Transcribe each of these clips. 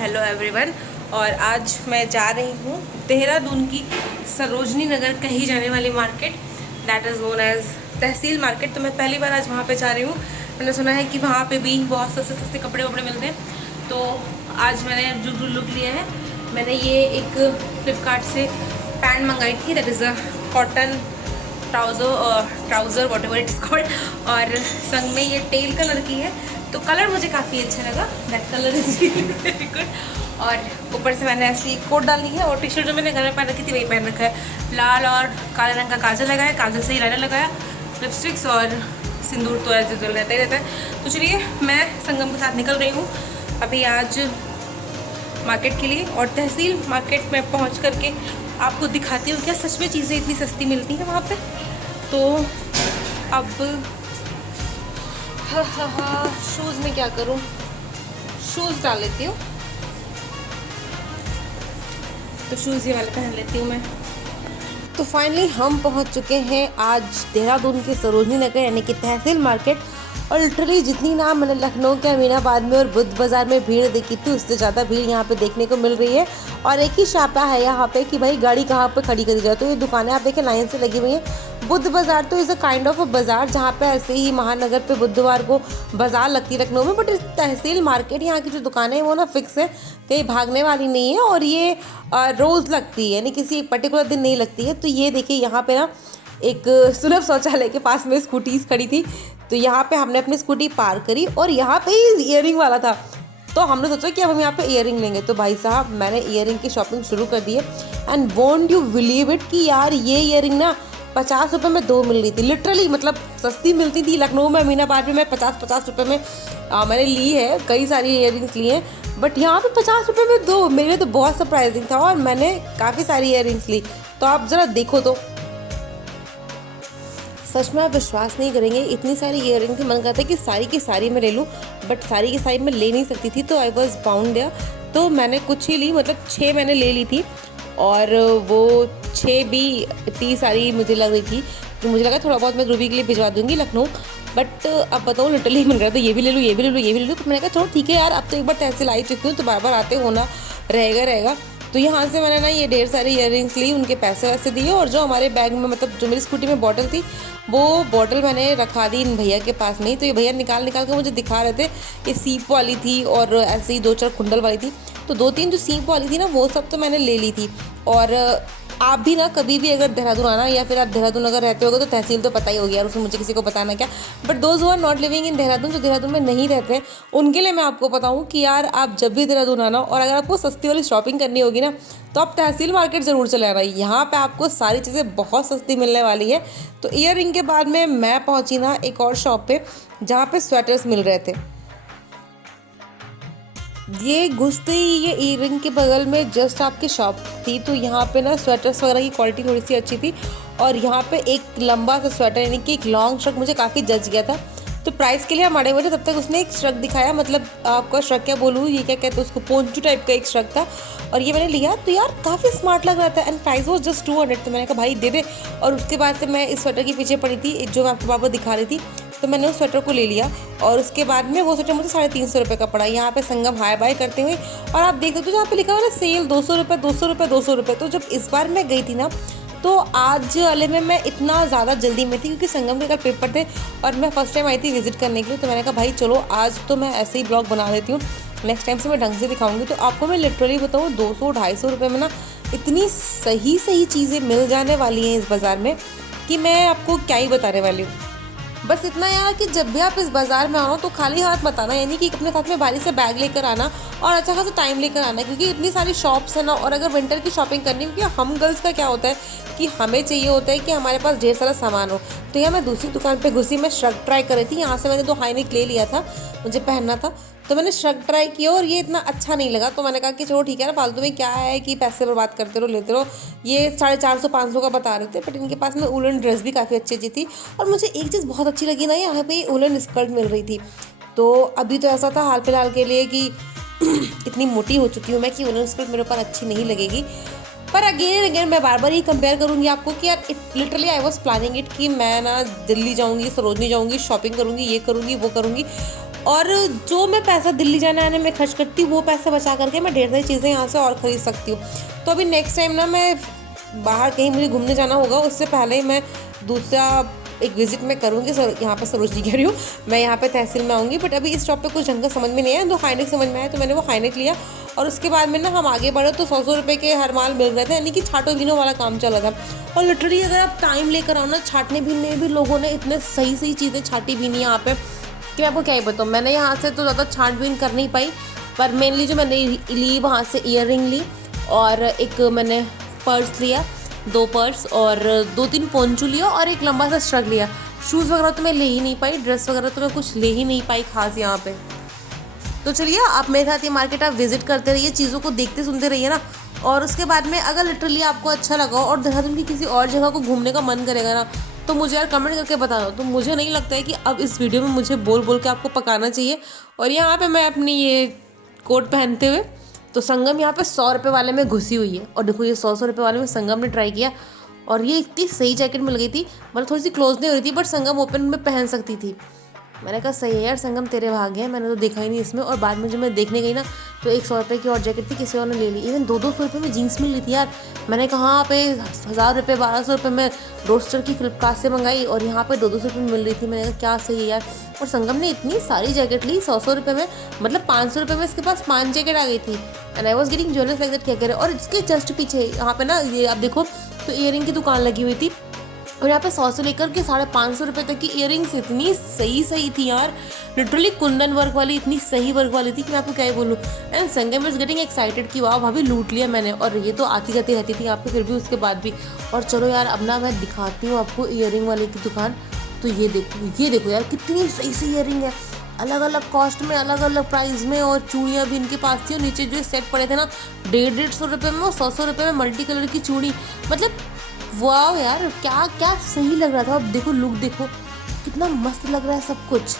Hello everyone. और आज मैं जा रही हूँ देहरादून की सरोजनी नगर कही जाने वाली market, that is known as tehsil market. तो मैं पहली बार आज वहाँ पे जा रही हूँ। मैंने सुना है कि वहाँ पे भी बहुत सस्ते सस्ते कपड़े वपड़े मिलते हैं, तो आज मैंने जो लुक लिया है, मैंने ये एक फ्लिपकार्ट से पैंट मंगाई थी, that is a cotton trouser what ever its called, और संग में ये टेल कलर की है, तो कलर मुझे काफ़ी अच्छा लगा, that colour is very good. और ऊपर से मैंने ऐसी कोट डाली है और टी शर्ट जो मैंने घर में पहन रखी थी वही पहन रखा है। लाल और काले रंग का काजल लगाया, काजल से ही लाइनर लगाया, लिपस्टिक्स और सिंदूर तो ऐसे जल रहता ही रहता है। तो चलिए मैं संगम के साथ निकल रही हूँ अभी आज मार्केट के लिए, और तहसील मार्केट में पहुँच करके आपको दिखाती हूँ क्या सच में चीज़ें इतनी सस्ती मिलती हैं वहाँ पे। तो अब शूज़ में क्या करूँ, शूज़ डाल लेती हूँ, तो शूज़ ये वाले पहन लेती हूँ मैं। तो फाइनली हम पहुँच चुके हैं आज देहरादून के सरोजनी नगर यानी कि तहसील मार्केट। और लिटरली जितनी ना मैंने लखनऊ के अमीनाबाद में और बुद्ध बाज़ार में भीड़ देखी थी, उससे ज़्यादा भीड़ यहाँ पे देखने को मिल रही है। और एक ही छापा है यहाँ पे कि भाई गाड़ी कहाँ पे खड़ी करी जाए। तो ये दुकानें आप देखें लाइन से लगी हुई हैं। बुद्ध बाज़ार तो is a kind of a बाज़ार जहाँ पे ऐसे ही महानगर पे बुधवार को बाज़ार लगती है लखनऊ में, बट इस तहसील मार्केट यहाँ की जो दुकानें हैं वो ना फिक्स है, कहीं भागने वाली नहीं है, और ये रोज़ लगती है, यानी किसी एक पर्टिकुलर दिन नहीं लगती है। तो ये देखिए यहाँ पे ना एक सुलभ शौचालय के पास में स्कूटीज़ खड़ी थी, तो यहाँ पे हमने अपनी स्कूटी पार करी और यहाँ पे ही ईयरिंग वाला था, तो हमने सोचा कि अब हम यहाँ पे ईयरिंग लेंगे। तो भाई साहब मैंने ईयरिंग की शॉपिंग शुरू कर दी है, and won't you believe it कि यार ये ईयरिंग ना 50 रुपये में 2 मिल रही थी। लिटरली मतलब सस्ती मिलती थी लखनऊ में, अमीनाबाद में मैं 50 रुपये में मैंने ली है, कई सारी ईयरिंग्स ली हैं, बट यहाँ पे 50 रुपये में 2, मेरे लिए तो बहुत सरप्राइजिंग था। और मैंने काफ़ी सारी ईयरिंग्स ली, तो आप ज़रा देखो तो सच में आप विश्वास नहीं करेंगे, इतनी सारी ईयरिंग थी, मन करता है कि सारी की सारी मैं ले लूँ, बट सारी की सारी मैं ले नहीं सकती थी, तो आई वॉज बाउंड देयर। तो मैंने कुछ ही ली, मतलब 6 मैंने ले ली थी, और वो 6 भी इतनी सारी मुझे लग रही थी, तो मुझे लगा थोड़ा बहुत मैं रूबी के लिए भिजवा दूंगी लखनऊ। बट अब बताओ लिटरली मिल रहा था ये भी ले लूँ, ये भी ले लूँ, ये भी ले लूँ। तो मैंने कहा चलो ठीक है यार, अब तो एक बार तहसील आई चुकी हूँ तो बार बार आते होना रहेगा। तो यहाँ से मैंने ना ये ढेर सारी ईयरिंग्स ली, उनके पैसे वैसे दिए, और जो हमारे बैग में, मतलब जो मेरी स्कूटी में बॉटल थी, वो बॉटल मैंने रखा दी इन भैया के पास में ही। तो ये भैया निकाल के मुझे दिखा रहे थे, ये सीप वाली थी और ऐसे ही 2-4 कुंडल वाली थी, तो 2-3 जो सीप वाली थी ना वो सब तो मैंने ले ली थी। और आप भी ना कभी भी अगर देहरादून आना, या फिर आप देहरादून अगर रहते होगे तो तहसील तो पता ही होगी यार, उसमें मुझे किसी को बताना क्या, but those who are not living in Dehradun, जो देहरादून में नहीं रहते हैं, उनके लिए मैं आपको बताऊं कि यार आप जब भी देहरादून आना और अगर आपको सस्ती वाली शॉपिंग करनी होगी ना, तो आप तहसील मार्केट ज़रूर चले आना। यहाँ पे आपको सारी चीज़ें बहुत सस्ती मिलने वाली है। तो ईयरिंग के बाद में मैं पहुँची ना एक और शॉप पे जहाँ पे स्वेटर्स मिल रहे थे। ये घुसते ही ये ईयरिंग के बगल में जस्ट आपकी शॉप थी, तो यहाँ पे ना स्वेटर्स वगैरह की क्वालिटी थोड़ी सी अच्छी थी, और यहाँ पे एक लंबा सा स्वेटर यानी कि एक लॉन्ग श्रग मुझे काफ़ी जच गया था। तो प्राइस के लिए हम अड़े हुए थे, तब तक उसने एक श्रग दिखाया, मतलब आपका श्रग क्या बोलूँ, ये क्या कहते हैं उसको, पोंचू टाइप का एक श्रग था, और ये मैंने लिया, तो यार काफ़ी स्मार्ट लग रहा था, एंड प्राइस वो जस्ट 200। तो मैंने कहा भाई दे दे। और उसके बाद से मैं इस स्वेटर के पीछे पड़ी थी जो मैं आपको बाबा दिखा रही थी, तो मैंने उस स्वेटर को ले लिया, और उसके बाद में वो स्वेटर मुझे 350 रुपये का पड़ा। यहाँ पे संगम हाई बाय करते हुए, और आप देख सकते हो जहाँ पे लिखा हुआ ना सेल 200 रुपये 200 रुपये 200 रुपये। तो जब इस बार मैं गई थी ना, तो आज वाले में मैं इतना ज़्यादा जल्दी में थी क्योंकि संगम के कल पेपर थे और मैं फर्स्ट टाइम आई थी विजिट करने के लिए। तो मैंने कहा भाई चलो आज तो मैं ऐसे ही ब्लॉग बना देती हूँ, नेक्स्ट टाइम से मैं ढंग से दिखाऊंगी। तो आपको मैं लिटरली बताऊँ 200-250 रुपये में ना इतनी सही चीज़ें मिल जाने वाली हैं इस बाज़ार में कि मैं आपको क्या ही बताने वाली हूँ। बस इतना यार कि जब भी आप इस बाज़ार में आओ तो खाली हाथ मत आना, यानी कि अपने साथ में भारी से बैग लेकर आना और अच्छा खासा टाइम लेकर आना, क्योंकि इतनी सारी शॉप्स है ना। और अगर विंटर की शॉपिंग करनी, क्योंकि हम गर्ल्स का क्या होता है कि हमें चाहिए होता है कि हमारे पास ढेर सारा सामान हो। तो यहाँ मैं दूसरी दुकान पे घुसी, मैं श्रग ट्राई कर रही थी, यहाँ से मैंने 2 हाई नेक ले लिया था, मुझे पहनना था, तो मैंने श्रग ट्राई किया और ये इतना अच्छा नहीं लगा। तो मैंने कहा कि चलो ठीक है ना, फालतू में क्या है कि पैसे बर्बाद करते रहो, लेते रहो। ये 450-500 का बता रहे थे, बट इनके पास में वुलन ड्रेस भी काफ़ी अच्छी थी। और मुझे एक चीज़ बहुत अच्छी लगी ना, यहाँ पे वुलन स्कर्ट मिल रही थी। तो अभी तो ऐसा था हाल फिलहाल के लिए कि इतनी मोटी हो चुकी हूँ मैं कि वुलन स्कर्ट मेरे ऊपर अच्छी नहीं लगेगी, पर अगेन मैं बार बार ही कंपेयर करूँगी आपको कि यार literally I was planning it कि मैं ना दिल्ली जाऊँगी, सरोजनी जाऊँगी, शॉपिंग करूँगी, ये करूँगी वो करूँगी, और जो मैं पैसा दिल्ली जाने आने में खर्च करती हूँ वो पैसा बचा करके मैं ढेर सारी चीज़ें यहाँ से और ख़रीद सकती हूँ। तो अभी नेक्स्ट टाइम ना मैं बाहर कहीं मुझे घूमने जाना होगा उससे पहले ही मैं दूसरा एक विजिट मैं करूँगी। यहाँ पर सरोजनी कह रही हूँ, मैं यहाँ पे तहसील में आऊँगी। बट अभी इस शॉप पे कुछ ढंग का समझ में नहीं आया, तो हाईनेक समझ में आया तो मैंने वो हाईनेक लिया। और उसके बाद में ना हम आगे बढ़े तो 100 रुपये के हर माल मिल रहे थे, यानी कि छाटो बीनों वाला काम चल रहा था। और लिटरली अगर आप टाइम लेकर आओ ना, छाटने बीनने भी लोगों ने इतने सही सही चीज़ें छाटी बीनी यहाँ पे कि आपको क्या ही बताऊँ। मैंने यहाँ से तो ज़्यादा छाटबीन कर नहीं पाई, पर मेनली जो मैंने ली वहाँ से ईयररिंग ली और एक मैंने पर्स लिया, 2 पर्स और 2-3 पोंचू लिया और एक लंबा सा श्रग लिया। शूज़ वगैरह तो मैं ले ही नहीं पाई, ड्रेस वगैरह तो मैं कुछ ले ही नहीं पाई खास यहाँ पे। तो चलिए आप मेरे साथ ये मार्केट आप विजिट करते रहिए, चीज़ों को देखते सुनते रहिए ना। और उसके बाद में अगर लिटरली आपको अच्छा लगा और देहरादून की किसी और जगह को घूमने का मन करेगा ना, तो मुझे यार कमेंट करके बता दो। तो मुझे नहीं लगता है कि अब इस वीडियो में मुझे बोल बोल के आपको पकाना चाहिए। और यहाँ पे मैं अपनी ये कोट पहनते हुए तो संगम यहाँ पे 100 रुपये वाले में घुसी हुई है। और देखो ये 100 रुपये वाले में संगम ने ट्राई किया और ये इतनी सही जैकेट मिल गई थी, मतलब थोड़ी सी क्लोज नहीं हो रही थी बट संगम ओपन में पहन सकती थी। मैंने कहा सही है यार संगम, तेरे भाग्य है, मैंने तो देखा ही नहीं इसमें। और बाद में जब मैं देखने गई ना तो 100 रुपये की और जैकेट थी, किसी और ने ले ली। इवन 200 रुपये में जीन्स मिल रही थी यार। मैंने कहा पे 1000 रुपये 1200 रुपये में रोस्टर की फ्लिपकार्ट से मंगाई और यहाँ पे 200 रुपये में मिल रही थी। मैंने कहा क्या सही है यार। और संगम ने इतनी सारी जैकेट ली 100 रुपये में, मतलब 500 रुपये में इसके पास 5 जैकेट आ गई थी। And I was getting jealous like that, क्या कह रहे हैं। और इसके जस्ट पीछे यहाँ पे ना ये आप देखो तो ईयरिंग की दुकान लगी हुई थी और यहाँ पे 100 से लेकर के 550 रुपये तक की ईयरिंग्स इतनी सही सही थी यार। लिटरली कुंदन वर्क वाली इतनी सही वर्क वाली थी कि मैं आपको क्या ही बोलूँ। And Sangam is getting excited कि वाह भाभी लूट लिया मैंने। और ये तो आती जाती रहती थी यहाँ पे फिर भी उसके बाद भी। और चलो यार अब ना मैं दिखाती हूँ आपको ईयरिंग वाले की दुकान। तो ये देखो यार कितनी सही सही ईयरिंग है, अलग अलग कॉस्ट में, अलग अलग प्राइस में। और चूड़ियाँ भी इनके पास थी। और नीचे जो सेट पड़े थे ना 150 रुपये में और 100 रुपये में मल्टी कलर की चूड़ी, मतलब वाह यार क्या क्या सही लग रहा था। अब देखो लुक देखो कितना मस्त लग रहा है सब कुछ।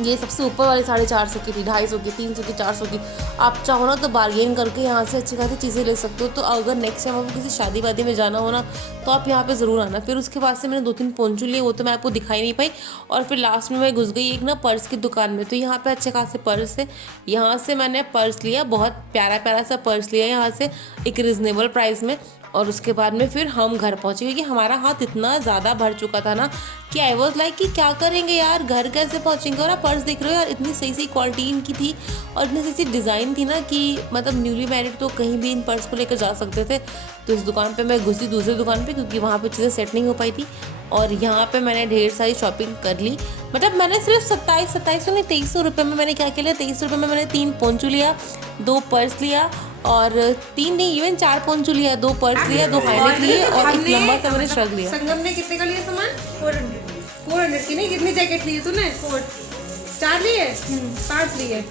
ये सबसे ऊपर वाली 450 की थी, 250 की, 300 की, 400 की। आप चाहो ना तो बार्गेन करके यहाँ से अच्छी खासी चीज़ें ले सकते हो। तो अगर नेक्स्ट टाइम आपको किसी शादी वादी में जाना हो ना तो आप यहाँ पे ज़रूर आना। फिर उसके बाद से मैंने 2-3 पोंचू लिए, वो तो मैं आपको दिखाई नहीं पाई। और फिर लास्ट में मैं घुस गई एक ना पर्स की दुकान में। तो यहाँ पे अच्छे खासे पर्स है, यहाँ से मैंने पर्स लिया, बहुत प्यारा प्यारा सा पर्स लिया यहाँ से एक रिजनेबल प्राइस में। और उसके बाद में फिर हम घर पहुँचे क्योंकि हमारा हाथ इतना ज़्यादा भर चुका था ना कि आई वॉज लाइक कि क्या करेंगे यार, घर कैसे पहुँचेंगे। और आप पर्स देख रहे हो यार इतनी सही सही क्वालिटी इनकी थी और इतनी सही सही डिज़ाइन थी ना कि मतलब न्यूली मैरिड तो कहीं भी इन पर्स को लेकर जा सकते थे। तो इस दुकान पे मैं घुसी दूसरी दुकान पे क्योंकि वहाँ पे चीज़ें सेट नहीं हो पाई थी। और यहाँ पे मैंने ढेर सारी शॉपिंग कर ली। मतलब मैंने सिर्फ 27 नहीं 2300 रुपये में मैंने क्या किया, 23 रुपये में मैंने 3 पोंचू लिया, 2 पर्स लिया और 3 नहीं इवन 4 पोंचू लिया, 2 पर्स लिया, 2 हाईलाइट लिए और एक लंबा सा मैंने श्रग लिया। संगम ने कितने का लिया सामान? 400 की। नहीं कितनी जैकेट ली तूने? 4 लिए? 5 लिए,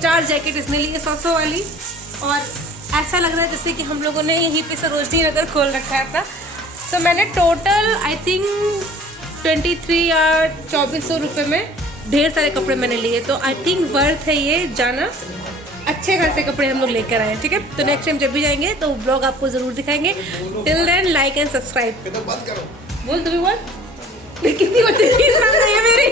4 जैकेट इसने ली 100 वाली। और ऐसा लग रहा है जैसे कि हम लोगों ने यहीं पे सरोजनी नगर खोल रखा था। तो मैंने टोटल आई थिंक 23 या 2400 रुपये में ढेर सारे कपड़े मैंने लिए। तो आई थिंक वर्थ है ये जाना, अच्छे खासे कपड़े हम लोग लेकर आए। ठीक है, तो नेक्स्ट टाइम जब भी जाएंगे तो ब्लॉग आपको ज़रूर दिखाएंगे। Till then like and subscribe. बोल तू भी बोल, कितनी बदतमीज लग रही है मेरी।